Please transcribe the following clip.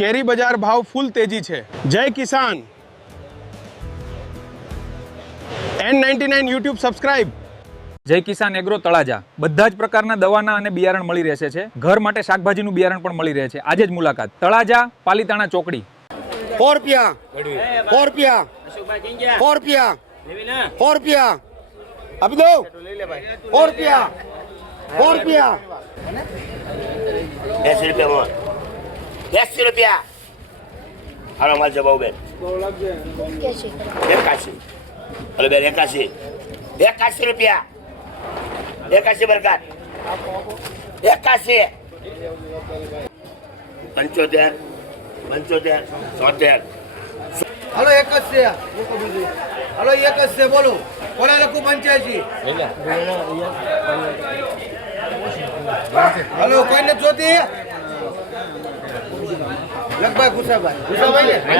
કેરી બજાર ભાવ ફૂલ તેજી છે। જય કિસાન। N99 YouTube subscribe. જય કિસાન એગ્રો તળાજા બધા જ પ્રકારના દવાના અને બિયારણ મળી રહેશે છે। ઘર માટે શાકભાજીનું બિયારણ પણ મળી રહે છે। આજે જ મુલાકાત તળાજા પાલીતાણા ચોકડી। 4 રૂપિયા 4 રૂપિયા 4 રૂપિયા 4 રૂપિયા આપી દો 4 રૂપિયા 4 રૂપિયા 80 રૂપિયા 80 રૂપિયા હાલો માલ જવાબ બેન 81 હાલો બેન 81 રૂપિયા 81 બરકત 81 75 75 70 હાલો એક જ છે હાલો એક જ છે બોલો કોને લખું 85 હાલો કોઈને જોતી લગભાઈ ગુસાભાઈ ને